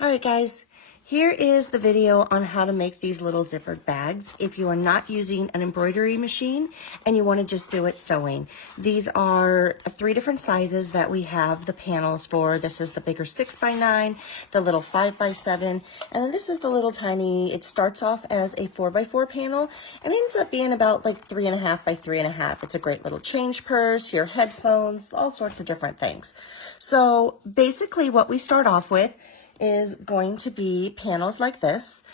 All right, guys, here is the video on how to make these little zippered bags if you are not using an embroidery machine and you want to just do it sewing. These are 3 different sizes that we have the panels for. This is the bigger 6x9, the little 5x7, and then this is the little tiny, it starts off as a 4x4 panel and ends up being about like 3.5 by 3.5. It's a great little change purse, your headphones, all sorts of different things. So basically what we start off with is going to be panels like this,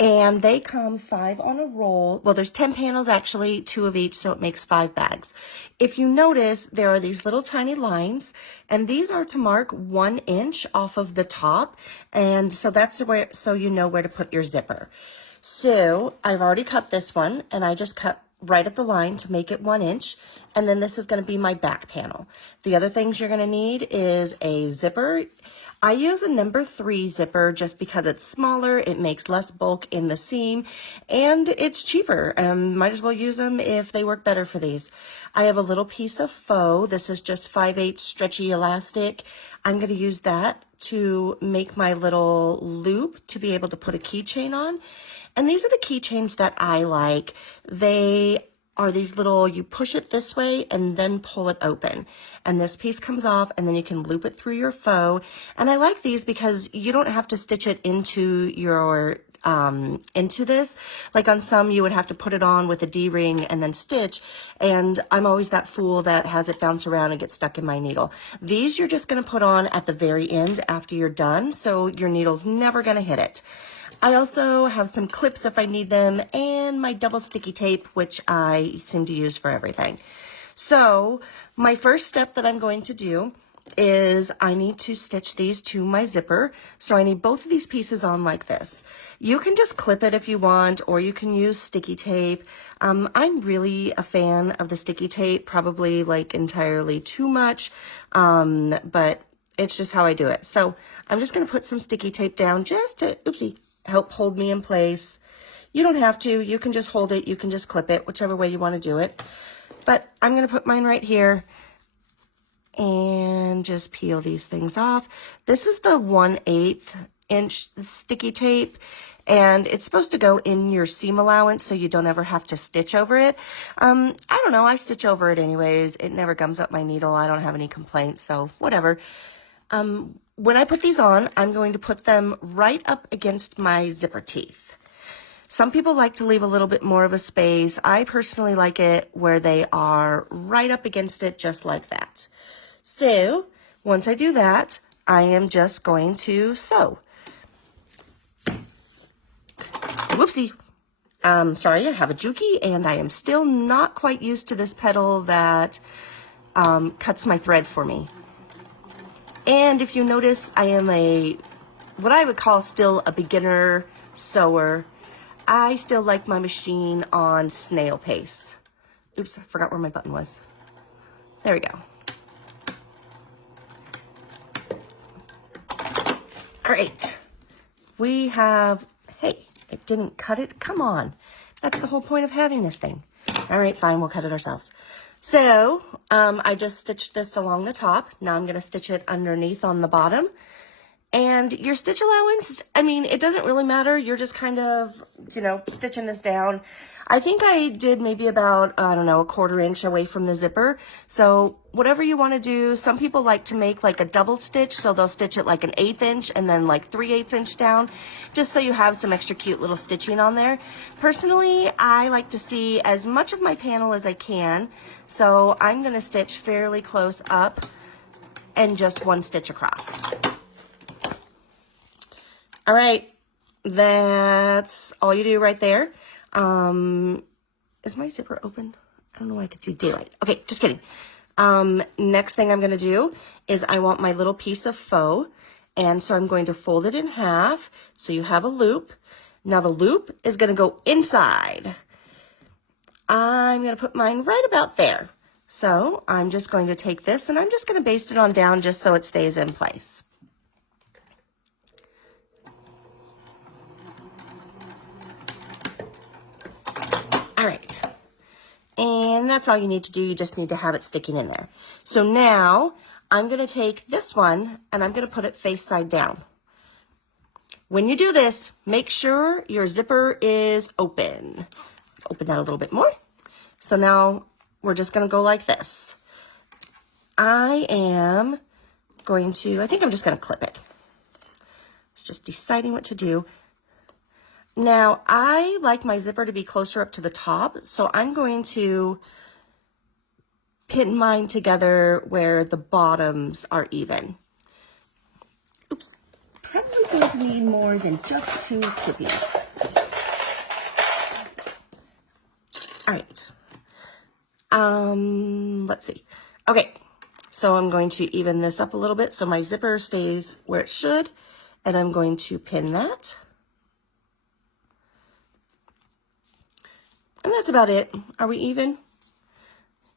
and they come 5 on a roll. Well, there's 10 panels actually, 2 of each, so it makes 5 bags. If you notice, there are these little tiny lines, and these are to mark 1 inch off of the top, and so that's where, so you know where to put your zipper. So I've already cut this one, and I just cut right at the line to make it 1 inch, and then this is going to be my back panel. The other things you're going to need is a zipper. I use a number 3 zipper just because it's smaller, it makes less bulk in the seam, and it's cheaper. Might as well use them if they work better for these. I have a little piece of faux. This is just 5/8 stretchy elastic. I'm going to use that to make my little loop to be able to put a keychain on. And these are the keychains that I like. They are these little, you push it this way and then pull it open. And this piece comes off and then you can loop it through your faux. And I like these because you don't have to stitch it into your, into this. Like on some, you would have to put it on with a D-ring and then stitch. And I'm always that fool that has it bounce around and get stuck in my needle. These you're just gonna put on at the very end after you're done, so your needle's never gonna hit it. I also have some clips if I need them, and my double sticky tape, which I seem to use for everything. So my first step that I'm going to do is I need to stitch these to my zipper. So I need both of these pieces on like this. You can just clip it if you want, or you can use sticky tape. I'm really a fan of the sticky tape, probably like entirely too much, but it's just how I do it. So I'm just going to put some sticky tape down just to, oopsie, help hold me in place. You don't have to. You can just hold it. You can just clip it, whichever way you want to do it. But I'm going to put mine right here and just peel these things off. This is the 1/8 inch sticky tape, and it's supposed to go in your seam allowance so you don't ever have to stitch over it. I don't know. I stitch over it anyways. It never gums up my needle. I don't have any complaints, so whatever. When I put these on, I'm going to put them right up against my zipper teeth. Some people like to leave a little bit more of a space. I personally like it where they are right up against it, just like that. So once I do that, I am just going to sew. Whoopsie. Sorry, I have a Juki, and I am still not quite used to this pedal that cuts my thread for me. And if you notice, I am what I would call still a beginner sewer. I still like my machine on snail pace. Oops, I forgot where my button was. There we go. All right, we have, hey, it didn't cut it. Come on. That's the whole point of having this thing. All right, fine, we'll cut it ourselves. So I just stitched this along the top. Now I'm going to stitch it underneath on the bottom. And your stitch allowance, I mean, it doesn't really matter. You're just kind of, you know, stitching this down. I think I did maybe about, I don't know, 1/4 inch away from the zipper. So whatever you want to do, some people like to make like a double stitch. So they'll stitch it like an 1/8 inch and then like 3/8 inch down, just so you have some extra cute little stitching on there. Personally, I like to see as much of my panel as I can. So I'm going to stitch fairly close up and just 1 stitch across. All right, that's all you do right there. Is my zipper open? I don't know why I could see daylight. Okay, just kidding. Next thing I'm going to do is I want my little piece of faux, and so I'm going to fold it in half so you have a loop. Now the loop is going to go inside. I'm going to put mine right about there. So I'm just going to take this and I'm just going to baste it on down just so it stays in place. All right, and that's all you need to do. You just need to have it sticking in there. So now I'm going to take this one and I'm going to put it face side down. When you do this, make sure your zipper is open. Open that a little bit more. So now we're just gonna go like this. I think I'm just gonna clip it. It's just deciding what to do. Now, I like my zipper to be closer up to the top, so I'm going to pin mine together where the bottoms are even. Oops, probably going to need more than just 2 clippies. All right. Let's see. Okay, so I'm going to even this up a little bit so my zipper stays where it should, and I'm going to pin that. And that's about it. Are we even?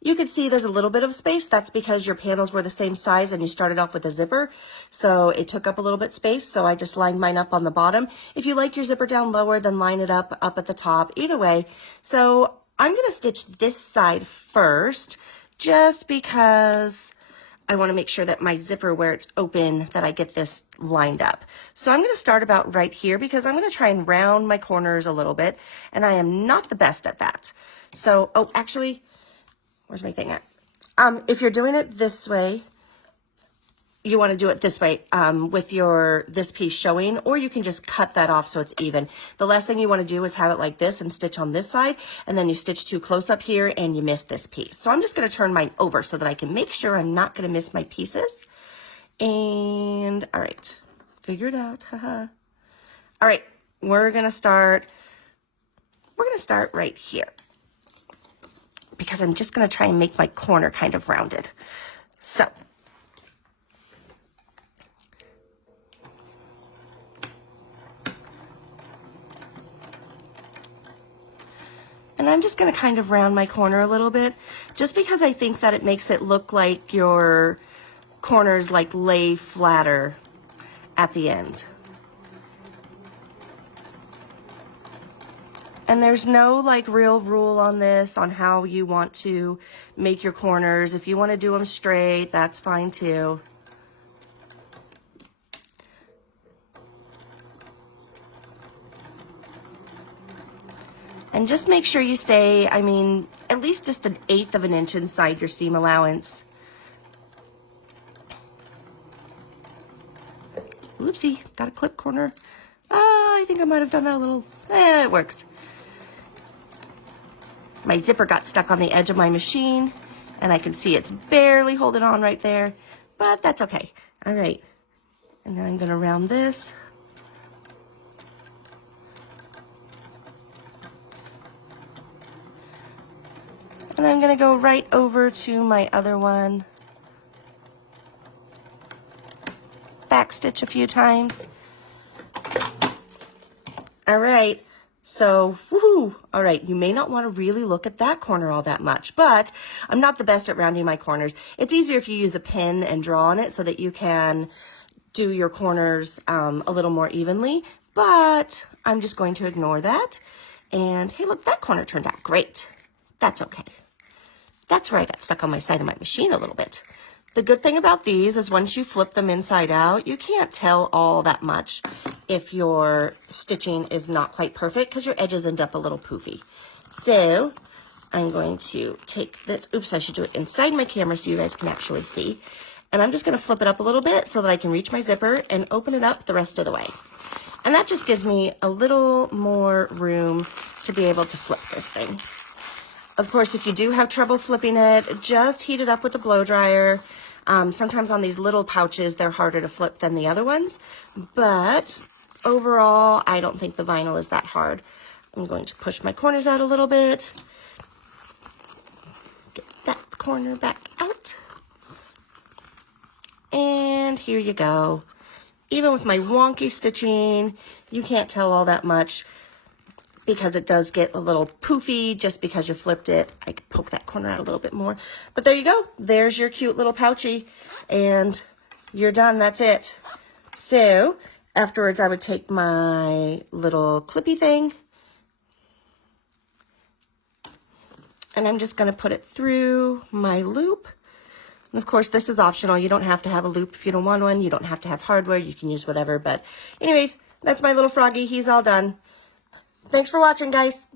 You can see there's a little bit of space. That's because your panels were the same size and you started off with a zipper. So it took up a little bit space. So I just lined mine up on the bottom. If you like your zipper down lower, then line it up at the top. Either way. So I'm going to stitch this side first just because I want to make sure that my zipper where it's open, that I get this lined up. So I'm going to start about right here because I'm going to try and round my corners a little bit, and I am not the best at that. So, oh, actually, where's my thing at? If you're doing it this way, you want to do it this way with this piece showing, or you can just cut that off so it's even. The last thing you want to do is have it like this and stitch on this side, and then you stitch too close up here and you miss this piece. So I'm just going to turn mine over so that I can make sure I'm not going to miss my pieces. And all right, figure it out. Haha. All right, we're going to start right here because I'm just going to try and make my corner kind of rounded. So and I'm just going to kind of round my corner a little bit, just because I think that it makes it look like your corners like lay flatter at the end. And there's no like real rule on this, on how you want to make your corners. If you want to do them straight, that's fine too. And just make sure you stay, I mean, at least just 1/8 of an inch inside your seam allowance. Oopsie, got a clip corner. I think I might have done that a little, it works. My zipper got stuck on the edge of my machine, and I can see it's barely holding on right there, but that's okay. All right, and then I'm gonna round this. And I'm going to go right over to my other one. Back stitch a few times. All right. So, woohoo. All right. You may not want to really look at that corner all that much, but I'm not the best at rounding my corners. It's easier if you use a pin and draw on it so that you can do your corners a little more evenly, but I'm just going to ignore that. And hey, look, that corner turned out great. That's okay. That's where I got stuck on my side of my machine a little bit. The good thing about these is once you flip them inside out, you can't tell all that much if your stitching is not quite perfect because your edges end up a little poofy. So I'm going to take this, oops, I should do it inside my camera so you guys can actually see. And I'm just going to flip it up a little bit so that I can reach my zipper and open it up the rest of the way. And that just gives me a little more room to be able to flip this thing. Of course, if you do have trouble flipping it, just heat it up with a blow dryer. Sometimes on these little pouches, they're harder to flip than the other ones. But overall, I don't think the vinyl is that hard. I'm going to push my corners out a little bit. Get that corner back out. And here you go. Even with my wonky stitching, you can't tell all that much, because it does get a little poofy just because you flipped it. I could poke that corner out a little bit more. But there you go. There's your cute little pouchy. And you're done. That's it. So afterwards, I would take my little clippy thing. And I'm just going to put it through my loop And of course, this is optional. You don't have to have a loop if you don't want one. You don't have to have hardware. You can use whatever. But anyways, that's my little froggy. He's all done. Thanks for watching, guys.